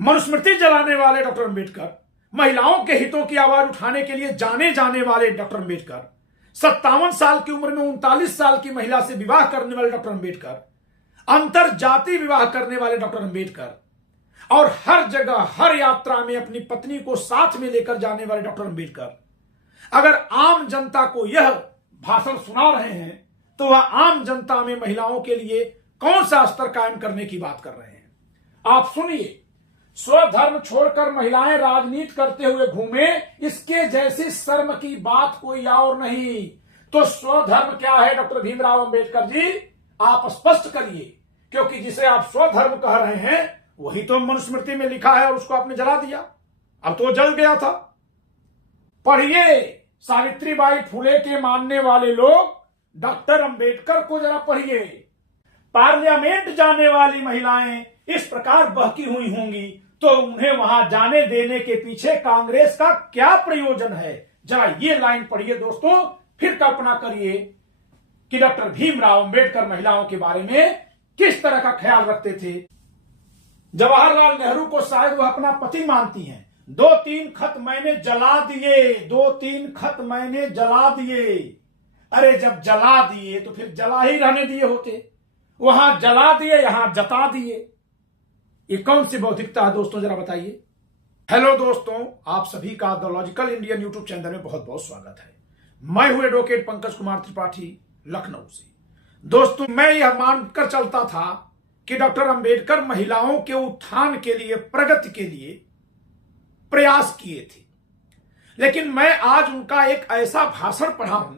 मनुस्मृति जलाने वाले डॉक्टर अंबेडकर, महिलाओं के हितों की आवाज उठाने के लिए जाने जाने वाले डॉक्टर अंबेडकर, 57 साल की उम्र में 39 साल की महिला से विवाह करने वाले डॉक्टर अंबेडकर, अंतर जाति विवाह करने वाले डॉक्टर अंबेडकर और हर जगह हर यात्रा में अपनी पत्नी को साथ में लेकर जाने वाले डॉक्टर अंबेडकर अगर आम जनता को यह भाषण सुना रहे हैं तो वह आम जनता में महिलाओं के लिए कौन सा स्तर कायम करने की बात कर रहे हैं। आप सुनिए। स्वधर्म छोड़कर महिलाएं राजनीति करते हुए घूमे, इसके जैसी शर्म की बात कोई और नहीं। तो स्वधर्म क्या है डॉक्टर भीमराव अंबेडकर जी, आप स्पष्ट करिए, क्योंकि जिसे आप स्वधर्म कह रहे हैं वही तो मनुस्मृति में लिखा है और उसको आपने जला दिया। अब तो जल गया था। पढ़िए, सावित्रीबाई फुले के मानने वाले लोग डॉक्टर अंबेडकर को जरा पढ़िए। पार्लियामेंट जाने वाली महिलाएं इस प्रकार बहकी हुई होंगी तो उन्हें वहां जाने देने के पीछे कांग्रेस का क्या प्रयोजन है। जरा ये लाइन पढ़िए दोस्तों, फिर कल्पना करिए कि डॉक्टर भीमराव अंबेडकर महिलाओं के बारे में किस तरह का ख्याल रखते थे। जवाहरलाल नेहरू को शायद वह अपना पति मानती हैं। 2-3 खत मैंने जला दिए, 2-3 खत मैंने जला दिए। अरे जब जला दिए तो फिर जला ही रहने दिए होते। वहां जला दिए, यहां जता दिए। ये कौन सी बौद्धिकता है दोस्तों, जरा बताइए। हेलो दोस्तों, आप सभी का the logical Indian YouTube channel में बहुत बहुत स्वागत है। मैं हूं एडवोकेट पंकज कुमार त्रिपाठी, लखनऊ से। दोस्तों, मैं यह मानकर चलता था कि डॉक्टर अंबेडकर महिलाओं के उत्थान के लिए, प्रगति के लिए प्रयास किए थे, लेकिन मैं आज उनका एक ऐसा भाषण पढ़ा हूं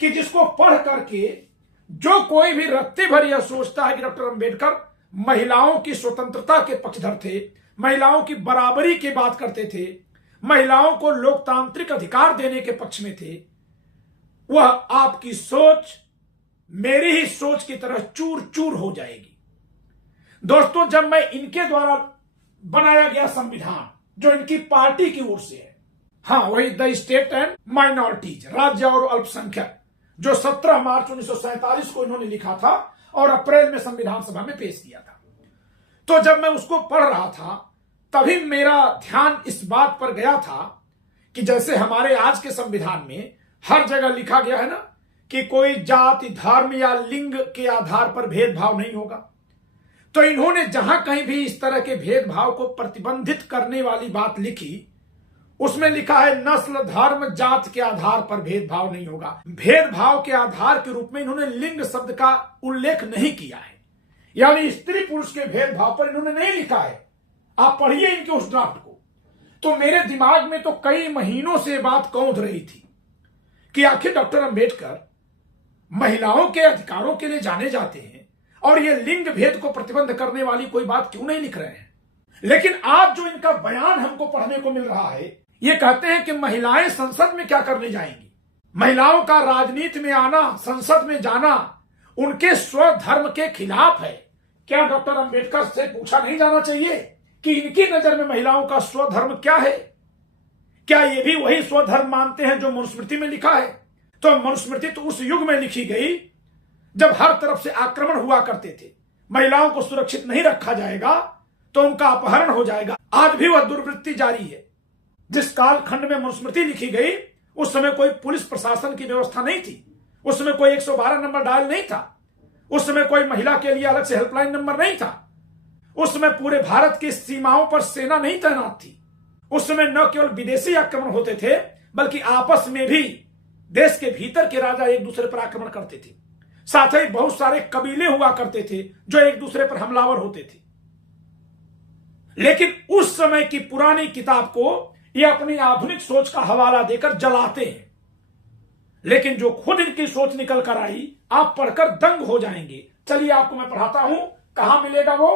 कि जिसको पढ़ करके जो कोई भी रत्ते भर यह सोचता है कि डॉक्टर अंबेडकर महिलाओं की स्वतंत्रता के पक्षधर थे, महिलाओं की बराबरी की बात करते थे, महिलाओं को लोकतांत्रिक अधिकार देने के पक्ष में थे, वह आपकी सोच मेरी ही सोच की तरह चूर चूर हो जाएगी। दोस्तों, जब मैं इनके द्वारा बनाया गया संविधान, जो इनकी पार्टी की ओर से है, हाँ वही द स्टेट एंड माइनॉरिटीज, राज्य और अल्पसंख्यक, जो 17 मार्च 1947 को इन्होंने लिखा था और अप्रैल में संविधान सभा में पेश किया था, तो जब मैं उसको पढ़ रहा था तभी मेरा ध्यान इस बात पर गया था कि जैसे हमारे आज के संविधान में हर जगह लिखा गया है ना कि कोई जाति, धर्म या लिंग के आधार पर भेदभाव नहीं होगा, तो इन्होंने जहां कहीं भी इस तरह के भेदभाव को प्रतिबंधित करने वाली बात लिखी, उसमें लिखा है नस्ल, धर्म, जात के आधार पर भेदभाव नहीं होगा। भेदभाव के आधार के रूप में इन्होंने लिंग शब्द का उल्लेख नहीं किया है, यानी स्त्री पुरुष के भेदभाव पर इन्होंने नहीं लिखा है। आप पढ़िए इनके उस ड्राफ्ट को। तो मेरे दिमाग में तो कई महीनों से बात कौंध रही थी कि आखिर डॉक्टर अंबेडकर महिलाओं के अधिकारों के लिए जाने जाते हैं और ये लिंग भेद को प्रतिबंध करने वाली कोई बात क्यों नहीं लिख रहे हैं। लेकिन आज जो इनका बयान हमको पढ़ने को मिल रहा है, ये कहते हैं कि महिलाएं संसद में क्या करने जाएंगी। महिलाओं का राजनीति में आना, संसद में जाना उनके स्वधर्म के खिलाफ है। क्या डॉक्टर अंबेडकर से पूछा नहीं जाना चाहिए कि इनकी नजर में महिलाओं का स्वधर्म क्या है? क्या ये भी वही स्वधर्म मानते हैं जो मनुस्मृति में लिखा है? तो मनुस्मृति तो उस युग में लिखी गई जब हर तरफ से आक्रमण हुआ करते थे। महिलाओं को सुरक्षित नहीं रखा जाएगा तो उनका अपहरण हो जाएगा। आज भी वह दुर्वृत्ति जारी है। जिस कालखंड में मनुस्मृति लिखी गई उस समय कोई पुलिस प्रशासन की व्यवस्था नहीं थी, उस समय कोई 112 नंबर डायल नहीं था, उस समय कोई महिला के लिए अलग से हेल्पलाइन नंबर नहीं था, उस समय पूरे भारत की सीमाओं पर सेना नहीं तैनात थी, उस समय न केवल विदेशी आक्रमण होते थे बल्कि आपस में भी देश के भीतर के राजा एक दूसरे पर आक्रमण करते थे। साथ ही बहुत सारे कबीले हुआ करते थे जो एक दूसरे पर हमलावर होते थे। लेकिन उस समय की पुरानी किताब को ये अपनी आधुनिक सोच का हवाला देकर जलाते हैं। लेकिन जो खुद इनकी सोच निकल कर आई, आप पढ़कर दंग हो जाएंगे। चलिए आपको मैं पढ़ाता हूं, कहां मिलेगा वो।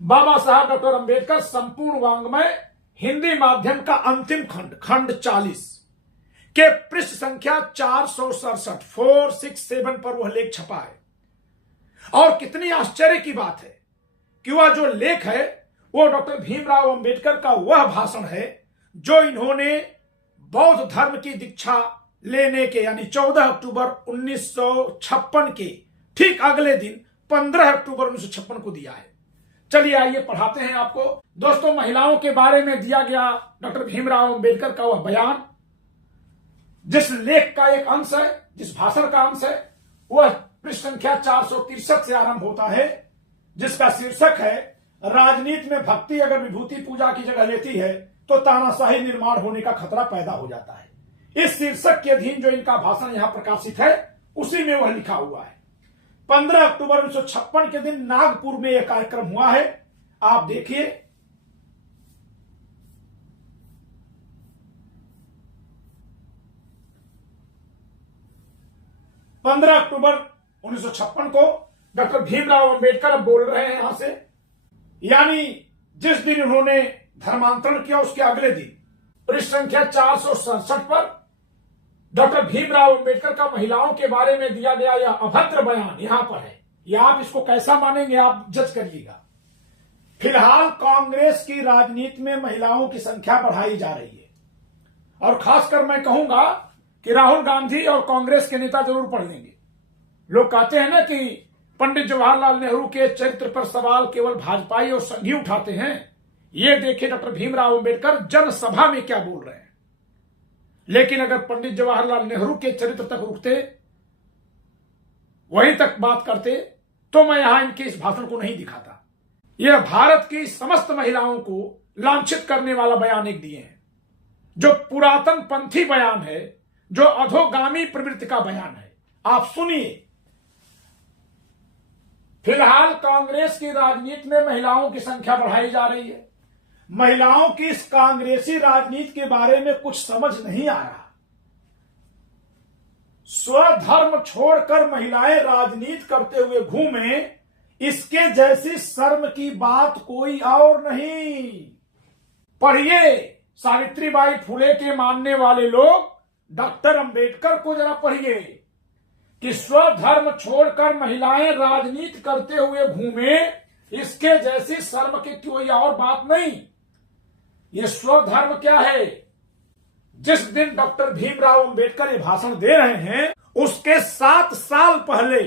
बाबा साहब डॉक्टर अंबेडकर संपूर्ण वांग्मय हिंदी माध्यम का अंतिम खंड, खंड 40 के पृष्ठ संख्या 467 467 पर वह लेख छपा है। और कितनी आश्चर्य की बात है कि वह जो लेख है वो डॉक्टर भीमराव अंबेडकर का वह भाषण है जो इन्होंने बौद्ध धर्म की दीक्षा लेने के यानी 14 अक्टूबर 1956 के ठीक अगले दिन 15 अक्टूबर 1956 को दिया है। चलिए आइए पढ़ाते हैं आपको। दोस्तों, महिलाओं के बारे में दिया गया डॉक्टर भीमराव अंबेडकर का वह बयान, जिस लेख का एक अंश है, जिस भाषण का अंश है, वह पृष्ठ संख्या 463 से आरंभ होता है, जिसका शीर्षक है राजनीति में भक्ति अगर विभूति पूजा की जगह लेती है तो तानाशाही निर्माण होने का खतरा पैदा हो जाता है। इस शीर्षक के अधीन जो इनका भाषण यहां प्रकाशित है उसी में वह लिखा हुआ है। 15 अक्टूबर 1956 के दिन नागपुर में यह कार्यक्रम हुआ है। आप देखिए, अक्टूबर 1956 को डॉक्टर भीमराव अंबेडकर अब बोल रहे हैं यहां से, यानी जिस दिन उन्होंने धर्मांतरण किया उसके अगले दिन पृष्ठ संख्या 467 पर डॉक्टर भीमराव अंबेडकर का महिलाओं के बारे में दिया गया यह अभद्र बयान यहां पर है। यह आप इसको कैसा मानेंगे, आप जज करिएगा। फिलहाल कांग्रेस की राजनीति में महिलाओं की संख्या बढ़ाई जा रही है, और खासकर मैं कहूंगा कि राहुल गांधी और कांग्रेस के नेता जरूर पढ़ लेंगे। लोग कहते हैं ना कि पंडित जवाहरलाल नेहरू के चरित्र पर सवाल केवल भाजपाई और संघी उठाते हैं। ये देखिए डॉक्टर भीमराव अंबेडकर जनसभा में क्या बोल रहे हैं। लेकिन अगर पंडित जवाहरलाल नेहरू के चरित्र तक रुकते, वहीं तक बात करते, तो मैं यहां इनके इस भाषण को नहीं दिखाता। यह भारत की समस्त महिलाओं को लांछित करने वाला बयान एक दिए हैं, जो पुरातन पंथी बयान है, जो अधोगामी प्रवृत्ति का बयान है। आप सुनिए। फिलहाल कांग्रेस की राजनीति में महिलाओं की संख्या बढ़ाई जा रही है। महिलाओं की इस कांग्रेसी राजनीति के बारे में कुछ समझ नहीं आ रहा। स्वधर्म छोड़कर महिलाएं राजनीति करते हुए घूमे, इसके जैसी शर्म की बात कोई और नहीं। पढ़िए, सावित्रीबाई फुले के मानने वाले लोग डॉक्टर अंबेडकर को जरा पढ़िए कि स्वधर्म छोड़कर महिलाएं राजनीति करते हुए घूमे, इसके जैसी शर्म की कोई और बात नहीं। ये स्वधर्म क्या है? जिस दिन डॉक्टर भीमराव अंबेडकर ये भाषण दे रहे हैं, उसके 7 साल पहले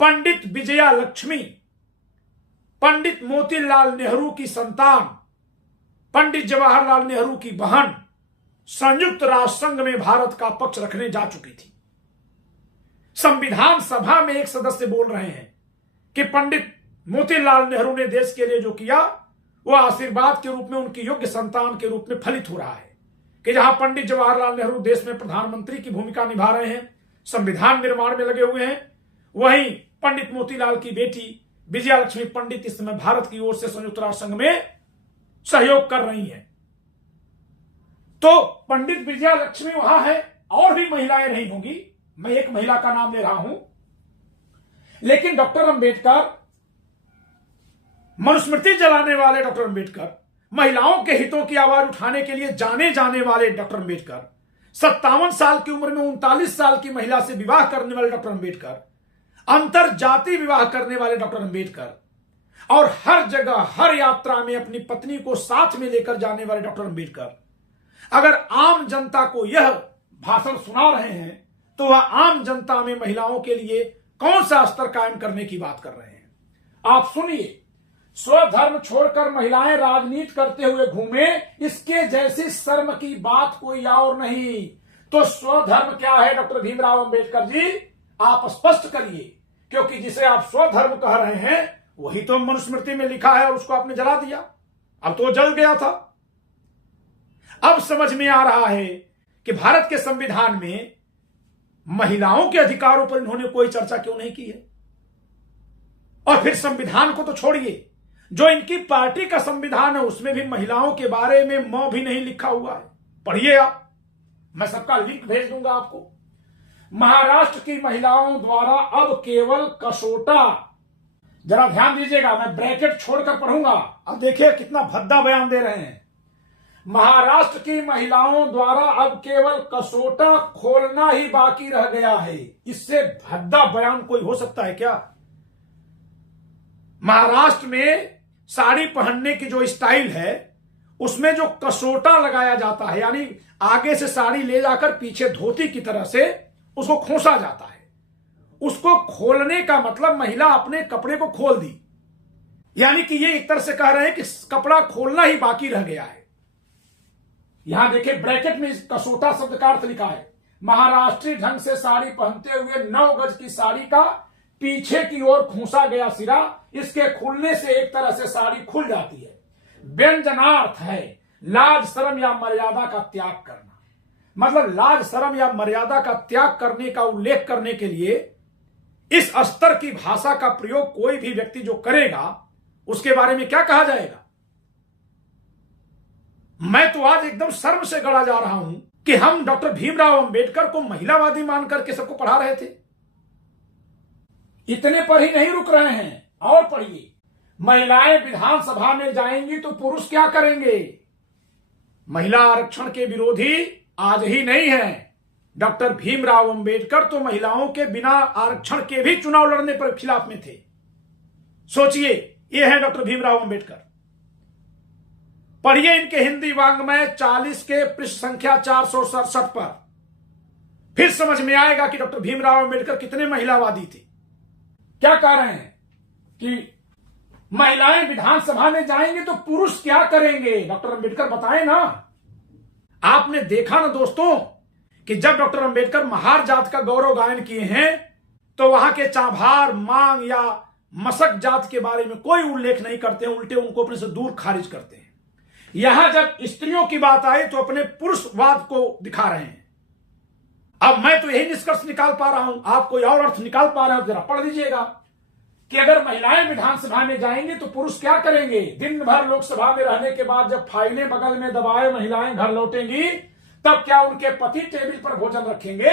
पंडित विजया लक्ष्मी, पंडित मोतीलाल नेहरू की संतान, पंडित जवाहरलाल नेहरू की बहन, संयुक्त राष्ट्र संघ में भारत का पक्ष रखने जा चुकी थी। संविधान सभा में एक सदस्य बोल रहे हैं कि पंडित मोतीलाल नेहरू ने देश के लिए जो किया वह आशीर्वाद के रूप में उनकी योग्य संतान के रूप में फलित हो रहा है। कि जहां पंडित जवाहरलाल नेहरू देश में प्रधानमंत्री की भूमिका निभा रहे हैं, संविधान निर्माण में लगे हुए हैं, वहीं पंडित मोतीलाल की बेटी विजया लक्ष्मी पंडित इस समय भारत की ओर से संयुक्त राष्ट्र संघ में सहयोग कर रही हैं। तो पंडित विजया लक्ष्मी वहां है, और भी महिलाएं रही होंगी, मैं एक महिला का नाम ले रहा हूं। लेकिन डॉक्टर अंबेडकर, मनुस्मृति जलाने वाले डॉक्टर अंबेडकर, महिलाओं के हितों की आवाज उठाने के लिए जाने जाने वाले डॉक्टर अंबेडकर, 57 साल की उम्र में 39 साल की महिला से विवाह करने वाले डॉक्टर अंबेडकर, अंतर जाति विवाह करने वाले डॉक्टर अंबेडकर, और हर जगह हर यात्रा में अपनी पत्नी को साथ में लेकर जाने वाले डॉक्टर अंबेडकर अगर आम जनता को यह भाषण सुना रहे हैं, तो वह आम जनता में महिलाओं के लिए कौन सा स्तर कायम करने की बात कर रहे हैं। आप सुनिए। स्वधर्म छोड़कर महिलाएं राजनीति करते हुए घूमे, इसके जैसी शर्म की बात कोई और नहीं। तो स्वधर्म क्या है डॉक्टर भीमराव अंबेडकर जी, आप स्पष्ट करिए, क्योंकि जिसे आप स्वधर्म कह रहे हैं वही तो मनुस्मृति में लिखा है और उसको आपने जला दिया। अब तो जल गया था। अब समझ में आ रहा है कि भारत के संविधान में महिलाओं के अधिकारों पर इन्होंने कोई चर्चा क्यों नहीं की है। और फिर संविधान को तो छोड़िए, जो इनकी पार्टी का संविधान है उसमें भी महिलाओं के बारे में म भी नहीं लिखा हुआ है। पढ़िए आप, मैं सबका लिंक भेज दूंगा आपको। महाराष्ट्र की महिलाओं द्वारा अब केवल कसोटा, जरा ध्यान दीजिएगा, मैं ब्रैकेट छोड़कर पढ़ूंगा। अब देखिए कितना भद्दा बयान दे रहे हैं। महाराष्ट्र की महिलाओं द्वारा अब केवल कसोटा खोलना ही बाकी रह गया है। इससे भद्दा बयान कोई हो सकता है क्या? महाराष्ट्र में साड़ी पहनने की जो स्टाइल है उसमें जो कसोटा लगाया जाता है, यानी आगे से साड़ी ले जाकर पीछे धोती की तरह से उसको खोसा जाता है। उसको खोलने का मतलब महिला अपने कपड़े को खोल दी, यानी कि ये एक तरह से कह रहे हैं कि कपड़ा खोलना ही बाकी रह गया है। यहां देखिए ब्रैकेट में कसोटा शब्द का अर्थ लिखा है, महाराष्ट्रीय ढंग से साड़ी पहनते हुए 9 गज की साड़ी का पीछे की ओर खूंसा गया सिरा, इसके खुलने से एक तरह से साड़ी खुल जाती है। व्यंजनार्थ है लाज शर्म या मर्यादा का त्याग करना, मतलब लाज शर्म या मर्यादा का त्याग करने का उल्लेख करने के लिए इस स्तर की भाषा का प्रयोग कोई भी व्यक्ति जो करेगा उसके बारे में क्या कहा जाएगा। मैं तो आज एकदम शर्म से गड़ा जा रहा हूं कि हम डॉक्टर भीमराव अंबेडकर को महिलावादी मान करके सबको पढ़ा रहे थे। इतने पर ही नहीं रुक रहे हैं, और पढ़िए, महिलाएं विधानसभा में जाएंगी तो पुरुष क्या करेंगे। महिला आरक्षण के विरोधी आज ही नहीं है, डॉक्टर भीमराव अंबेडकर तो महिलाओं के बिना आरक्षण के भी चुनाव लड़ने पर खिलाफ में थे। सोचिए, ये है डॉक्टर भीमराव अंबेडकर। पढ़िए इनके हिंदी वांग्मय 40 के पृष्ठ संख्या 467 पर, फिर समझ में आएगा कि डॉक्टर भीमराव अंबेडकर कितने महिलावादी थे। क्या कह रहे हैं कि महिलाएं विधानसभा में जाएंगे तो पुरुष क्या करेंगे, डॉक्टर अंबेडकर बताएं ना। आपने देखा ना दोस्तों कि जब डॉक्टर अंबेडकर महार जात का गौरव गायन किए हैं तो वहां के चाभार, मांग या मशक जात के बारे में कोई उल्लेख नहीं करते हैं, उल्टे उनको अपने से दूर खारिज करते हैं। यहां जब स्त्रियों की बात आई तो अपने पुरुषवाद को दिखा रहे हैं। अब मैं तो यही निष्कर्ष निकाल पा रहा हूं, आप कोई और अर्थ निकाल पा रहे हो जरा पढ़ लीजिएगा कि अगर महिलाएं विधानसभा में जाएंगी तो पुरुष क्या करेंगे। दिन भर लोकसभा में रहने के बाद जब फाइलें बगल में दबाए महिलाएं घर लौटेंगी तब क्या उनके पति टेबल पर भोजन रखेंगे।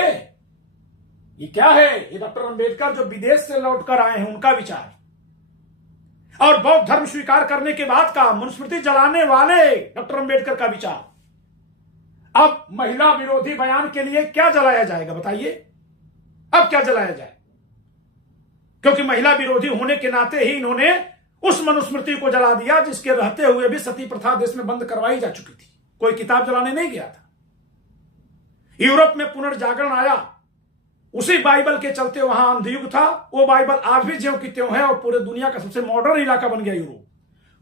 ये क्या है, ये डॉक्टर अंबेडकर जो विदेश से लौटकर आए हैं उनका विचार, और बौद्ध धर्म स्वीकार करने के बाद का मनुस्मृति जलाने वाले डॉक्टर अंबेडकर का विचार। अब महिला विरोधी बयान के लिए क्या जलाया जाएगा बताइए, अब क्या जलाया जाए, क्योंकि महिला विरोधी होने के नाते ही इन्होंने उस मनुस्मृति को जला दिया जिसके रहते हुए भी सती प्रथा देश में बंद करवाई जा चुकी थी। कोई किताब जलाने नहीं गया था। यूरोप में पुनर्जागरण आया, उसी बाइबल के चलते वहां अंधयुग था, वो बाइबल आज भी ज्यों की त्यों है और पूरे दुनिया का सबसे मॉडर्न इलाका बन गया यूरोप।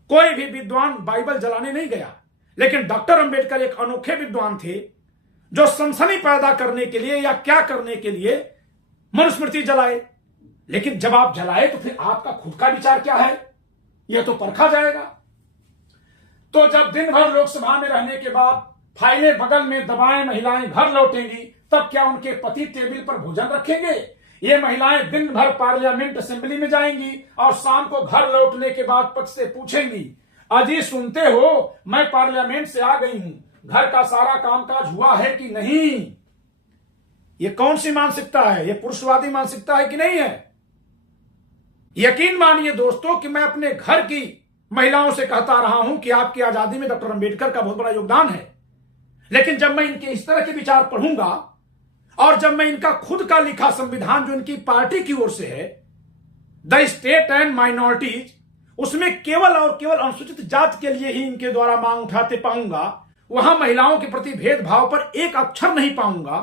कोई भी विद्वान बाइबल जलाने नहीं गया, लेकिन डॉक्टर अंबेडकर एक अनोखे विद्वान थे जो सनसनी पैदा करने के लिए या क्या करने के लिए मनुस्मृति जलाए। लेकिन जब आप जलाए तो फिर आपका खुद का विचार क्या है, यह तो परखा जाएगा। तो जब दिन भर लोकसभा में रहने के बाद फाइलें बगल में दबाए महिलाएं घर लौटेंगी तब क्या उनके पति टेबल पर भोजन रखेंगे। ये महिलाएं दिन भर पार्लियामेंट असेंबली में जाएंगी और शाम को घर लौटने के बाद पति से पूछेंगी, अजी सुनते हो मैं पार्लियामेंट से आ गई हूं, घर का सारा कामकाज हुआ है कि नहीं। ये कौन सी मानसिकता है, ये पुरुषवादी मानसिकता है कि नहीं है। यकीन मानिए दोस्तों कि मैं अपने घर की महिलाओं से कहता रहा हूं कि आपकी आजादी में डॉक्टर अंबेडकर का बहुत बड़ा योगदान है, लेकिन जब मैं इनके इस तरह के विचार पढ़ूंगा और जब मैं इनका खुद का लिखा संविधान जो इनकी पार्टी की ओर से है, द स्टेट एंड माइनॉरिटीज, उसमें केवल और केवल अनुसूचित जाति के लिए ही इनके द्वारा मांग उठाते पाऊंगा, वहां महिलाओं के प्रति भेदभाव पर एक अक्षर नहीं पाऊंगा,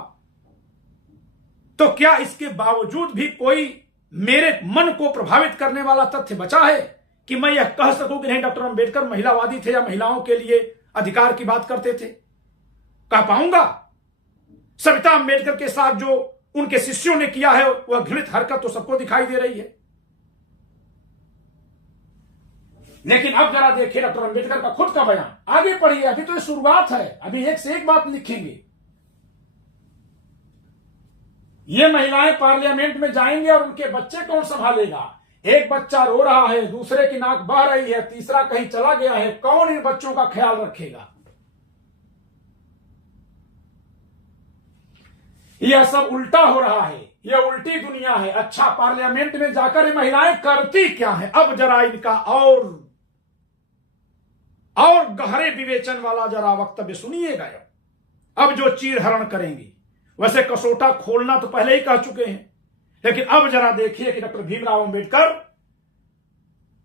तो क्या इसके बावजूद भी कोई मेरे मन को प्रभावित करने वाला तथ्य बचा है कि मैं यह कह सकूं कि नहीं डॉक्टर अंबेडकर महिलावादी थे या महिलाओं के लिए अधिकार की बात करते थे। कह पाऊंगा? सविता अंबेडकर के साथ जो उनके शिष्यों ने किया है वह घृणित हरकत तो सबको दिखाई दे रही है। लेकिन अब जरा देखिए डॉक्टर अंबेडकर का खुद का बयान, आगे पढ़िए, अभी तो ये शुरुआत है, अभी एक से एक बात लिखेंगे। ये महिलाएं पार्लियामेंट में जाएंगे और उनके बच्चे कौन संभालेगा। एक बच्चा रो रहा है, दूसरे की नाक बह रही है, तीसरा कहीं चला गया है, कौन इन बच्चों का ख्याल रखेगा। यह सब उल्टा हो रहा है, यह उल्टी दुनिया है। अच्छा, पार्लियामेंट में जाकर ये महिलाएं करती क्या है, अब जरा इनका और गहरे विवेचन वाला जरा वक्तव्य सुनिएगा। अब जो चीरहरण करेंगी, वैसे कसोटा खोलना तो पहले ही कह चुके हैं, लेकिन अब जरा देखिए कि डॉक्टर भीमराव अंबेडकर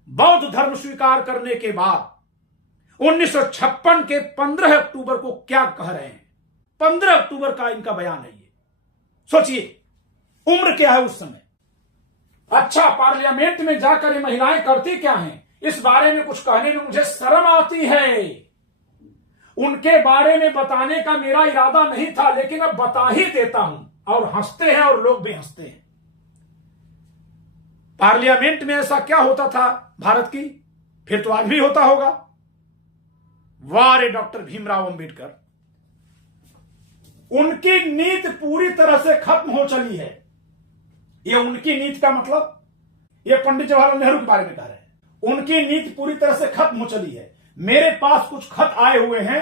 बौद्ध धर्म स्वीकार करने के बाद 1956 के 15 अक्टूबर को क्या कह रहे हैं। 15 अक्टूबर का इनका बयान है। ये सोचिए उम्र क्या है उस समय। अच्छा, पार्लियामेंट में जाकर ये महिलाएं करती क्या हैं, इस बारे में कुछ कहने में मुझे शर्म आती है। उनके बारे में बताने का मेरा इरादा नहीं था, लेकिन अब बता ही देता हूं। और हंसते हैं और लोग भी हंसते हैं। पार्लियामेंट में ऐसा क्या होता था भारत की, फिर तो आज भी होता होगा। वाह रे डॉक्टर भीमराव अंबेडकर, उनकी नीति पूरी तरह से खत्म हो चली है। ये उनकी नीति का मतलब, ये पंडित जवाहरलाल नेहरू के बारे में कह रहे हैं। उनकी नीति पूरी तरह से खत्म हो चली है। मेरे पास कुछ खत आए हुए हैं।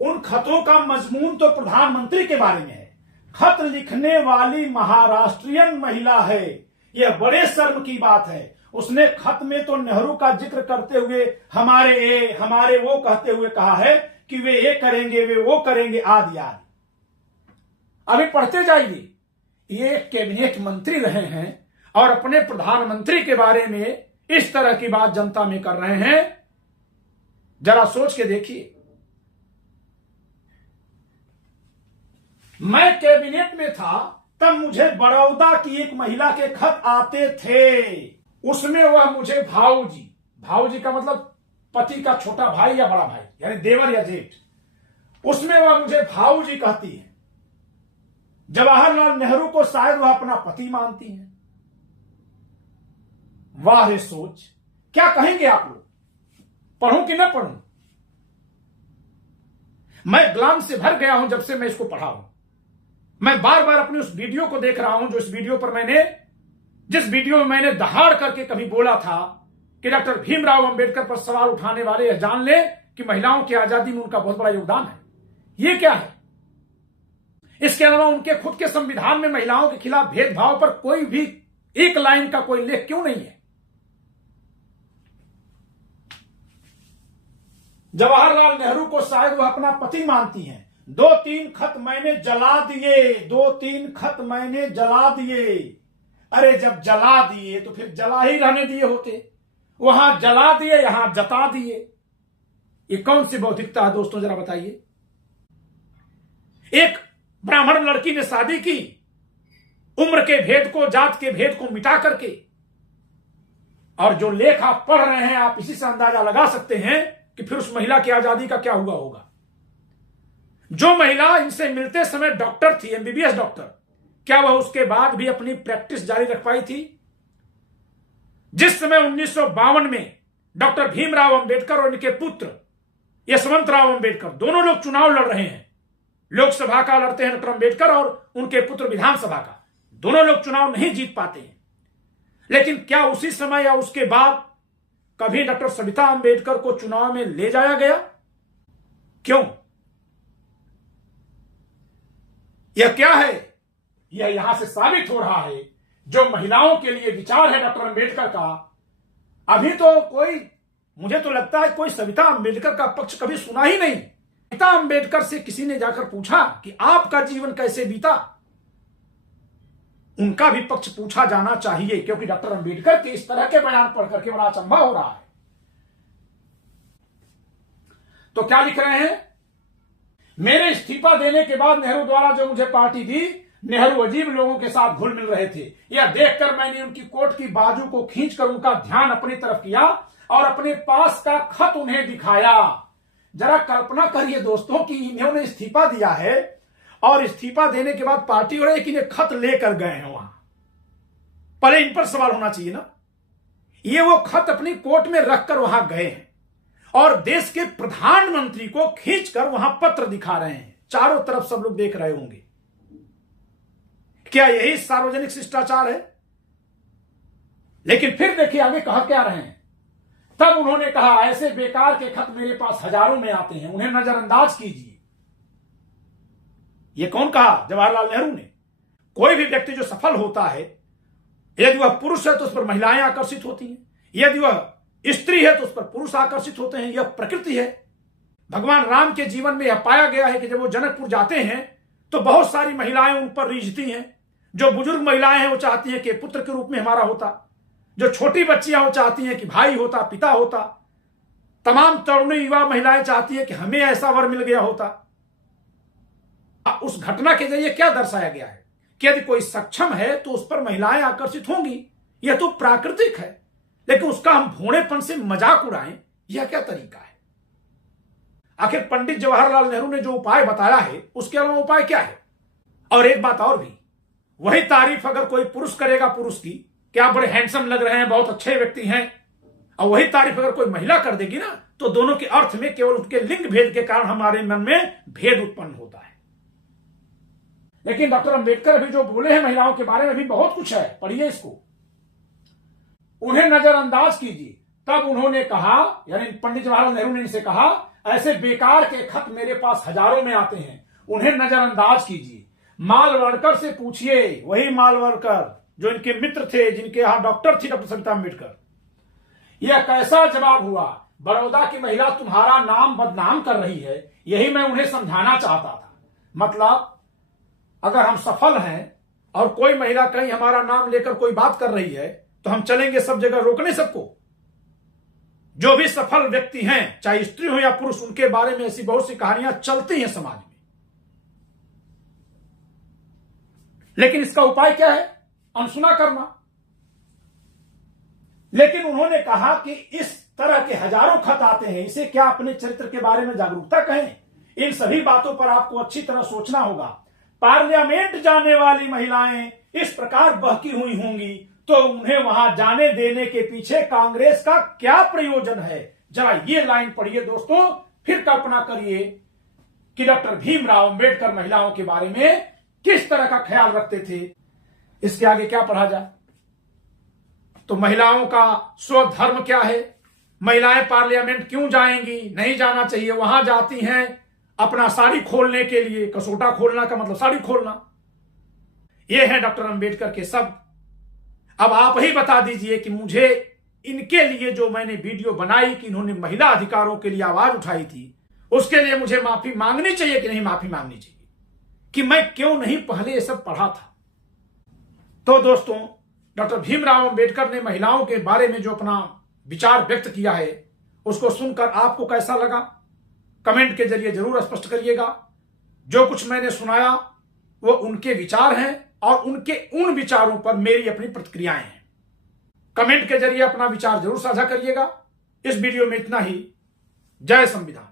उन खतों का मजमून तो प्रधानमंत्री के बारे में है। खत लिखने वाली महाराष्ट्रियन महिला है। यह बड़े शर्म की बात है। उसने खत में तो नेहरू का जिक्र करते हुए हमारे वो कहते हुए कहा है कि वे ये करेंगे, वे वो करेंगे, आदि आदि। अभी पढ़ते जाइए। ये कैबिनेट मंत्री रहे हैं और अपने प्रधानमंत्री के बारे में इस तरह की बात जनता में कर रहे हैं। जरा सोच के देखिए। मैं कैबिनेट में था तब मुझे बड़ौदा की एक महिला के खत आते थे। उसमें वह मुझे भाऊजी का मतलब पति का छोटा भाई या बड़ा भाई, यानी देवर या जेठ, उसमें वह मुझे भाऊजी कहती है। जवाहरलाल नेहरू को शायद वह अपना पति मानती है। वाह रे सोच, क्या कहेंगे आप लोग? पढ़ूं कि न पढ़ूं? मैं ग्लानि से भर गया हूं जब से मैं इसको पढ़ा हूं। मैं बार बार अपने उस वीडियो को देख रहा हूं जिस वीडियो में मैंने दहाड़ करके कभी बोला था कि डॉक्टर भीमराव अंबेडकर पर सवाल उठाने वाले यह जान ले कि महिलाओं की आजादी में उनका बहुत बड़ा योगदान है। यह क्या है? इसके अलावा उनके खुद के संविधान में महिलाओं के खिलाफ भेदभाव पर कोई भी एक लाइन का कोई लेख क्यों नहीं है? जवाहरलाल नेहरू को शायद वह अपना पति मानती हैं। 2-3 खत मैंने जला दिए। अरे जब जला दिए तो फिर जला ही रहने दिए होते। वहां जला दिए, यहां जता दिए। ये कौन सी बौद्धिकता है दोस्तों, जरा बताइए। एक ब्राह्मण लड़की ने शादी की, उम्र के भेद को, जात के भेद को मिटा करके, और जो लेख आप पढ़ रहे हैं आप इसी से अंदाजा लगा सकते हैं कि फिर उस महिला की आजादी का क्या हुआ होगा। जो महिला इनसे मिलते समय डॉक्टर थी, एमबीबीएस डॉक्टर, क्या वह उसके बाद भी अपनी प्रैक्टिस जारी रख पाई थी? जिस समय 1952 में डॉक्टर भीमराव अंबेडकर और इनके पुत्र यशवंतराव अंबेडकर दोनों लोग चुनाव लड़ रहे हैं। लोकसभा का लड़ते हैं डॉक्टर अंबेडकर और उनके पुत्र विधानसभा का। दोनों लोग चुनाव नहीं जीत पाते हैं। लेकिन क्या उसी समय या उसके बाद कभी डॉक्टर सविता अंबेडकर को चुनाव में ले जाया गया? क्यों? यह क्या है? यह यहां से साबित हो रहा है जो महिलाओं के लिए विचार है डॉक्टर अंबेडकर का, अभी तो कोई, मुझे तो लगता है कोई सविता अंबेडकर का पक्ष कभी सुना ही नहीं। सविता अंबेडकर से किसी ने जाकर पूछा कि आपका जीवन कैसे बीता? उनका भी पक्ष पूछा जाना चाहिए, क्योंकि डॉक्टर अंबेडकर के इस तरह के बयान पढ़ करके बड़ा अचंभा हो रहा है। तो क्या लिख रहे हैं? मेरे इस्तीफा देने के बाद नेहरू द्वारा जो मुझे पार्टी दी, नेहरू अजीब लोगों के साथ घुल मिल रहे थे। यह देखकर मैंने उनकी कोट की बाजू को खींचकर उनका ध्यान अपनी तरफ किया और अपने पास का खत उन्हें दिखाया। जरा कल्पना करिए दोस्तों कि इन्होंने इस्तीफा दिया है और इस्तीफा देने के बाद पार्टी वाले कि इन्हें खत लेकर गए हैं वहां। पहले इन पर सवाल होना चाहिए ना। ये वो खत अपनी कोट में रखकर वहां गए हैं और देश के प्रधानमंत्री को खींचकर वहां पत्र दिखा रहे हैं। चारों तरफ सब लोग देख रहे होंगे। क्या यही सार्वजनिक शिष्टाचार है? लेकिन फिर देखिए आगे कहा क्या रहे हैं। तब उन्होंने कहा, ऐसे बेकार के खत मेरे पास हजारों में आते हैं, उन्हें नजरअंदाज कीजिए। यह कौन कहा? जवाहरलाल नेहरू ने। कोई भी व्यक्ति जो सफल होता है, यदि वह पुरुष है तो उस पर महिलाएं आकर्षित होती हैं, यदि वह स्त्री है तो उस पर पुरुष आकर्षित होते हैं। यह प्रकृति है। भगवान राम के जीवन में यह पाया गया है कि जब वो जनकपुर जाते हैं तो बहुत सारी महिलाएं उन पर रीझती हैं। जो बुजुर्ग महिलाएं हैं वो चाहती हैं कि पुत्र के रूप में हमारा होता। जो छोटी बच्चियां वो चाहती हैं कि भाई होता, पिता होता। तमाम तरुणी युवा महिलाएं चाहती हैं कि हमें ऐसा वर मिल गया होता। उस घटना के जरिए क्या दर्शाया गया है कि यदि कोई सक्षम है तो उस पर महिलाएं आकर्षित होंगी। यह तो प्राकृतिक है। लेकिन उसका हम भोड़ेपन से मजाक उड़ाएं, यह क्या तरीका है? आखिर पंडित जवाहरलाल नेहरू ने जो उपाय बताया है उसके अलावा उपाय क्या है? और एक बात और भी, वही तारीफ अगर कोई पुरुष करेगा पुरुष की, क्या बड़े हैंडसम लग रहे हैं, बहुत अच्छे व्यक्ति हैं, और वही तारीफ अगर कोई महिला कर देगी ना, तो दोनों के अर्थ में केवल उनके लिंग भेद के कारण हमारे मन में भेद उत्पन्न होता है। लेकिन डॉक्टर अंबेडकर अभी जो बोले हैं महिलाओं के बारे में भी बहुत कुछ है, पढ़िए इसको। उन्हें नजरअंदाज कीजिए। तब उन्होंने कहा, यानी पंडित जवाहरलाल नेहरू ने इनसे कहा, ऐसे बेकार के खत मेरे पास हजारों में आते हैं, उन्हें नजरअंदाज कीजिए। मालवणकर से पूछिए, वही मालवणकर जो इनके मित्र थे, जिनके यहां डॉक्टर थी डॉक्टर सविता अम्बेडकर, यह कैसा जवाब हुआ? बड़ौदा की महिला तुम्हारा नाम बदनाम कर रही है, यही मैं उन्हें समझाना चाहता था। मतलब अगर हम सफल हैं और कोई महिला कहीं हमारा नाम लेकर कोई बात कर रही है तो हम चलेंगे सब जगह रोकने सबको? जो भी सफल व्यक्ति हैं, चाहे स्त्री हो या पुरुष, उनके बारे में ऐसी बहुत सी कहानियां चलती हैं समाज में। लेकिन इसका उपाय क्या है? अनसुना करना। लेकिन उन्होंने कहा कि इस तरह के हजारों खत आते हैं, इसे क्या अपने चरित्र के बारे में जागरूकता कहें? इन सभी बातों पर आपको अच्छी तरह सोचना होगा। पार्लियामेंट जाने वाली महिलाएं इस प्रकार बहकी हुई होंगी तो उन्हें वहां जाने देने के पीछे कांग्रेस का क्या प्रयोजन है? जरा ये लाइन पढ़िए दोस्तों, फिर कल्पना करिए कि डॉक्टर भीमराव अंबेडकर महिलाओं के बारे में किस तरह का ख्याल रखते थे। इसके आगे क्या पढ़ा जाए? तो महिलाओं का स्वधर्म क्या है? महिलाएं पार्लियामेंट क्यों जाएंगी? नहीं जाना चाहिए। वहां जाती हैं अपना साड़ी खोलने के लिए। कसोटा खोलना का मतलब साड़ी खोलना। ये है डॉक्टर अंबेडकर के शब्द। अब आप ही बता दीजिए कि मुझे इनके लिए जो मैंने वीडियो बनाई कि इन्होंने महिला अधिकारों के लिए आवाज उठाई थी, उसके लिए मुझे माफी मांगनी चाहिए कि नहीं माफी मांगनी चाहिए? कि मैं क्यों नहीं पहले ये सब पढ़ा था? तो दोस्तों, डॉक्टर भीमराव अंबेडकर ने महिलाओं के बारे में जो अपना विचार व्यक्त किया है, उसको सुनकर आपको कैसा लगा? कमेंट के जरिए जरूर स्पष्ट करिएगा। जो कुछ मैंने सुनाया वो उनके विचार हैं और उनके उन विचारों पर मेरी अपनी प्रतिक्रियाएं हैं। कमेंट के जरिए अपना विचार जरूर साझा करिएगा। इस वीडियो में इतना ही। जय संविधान।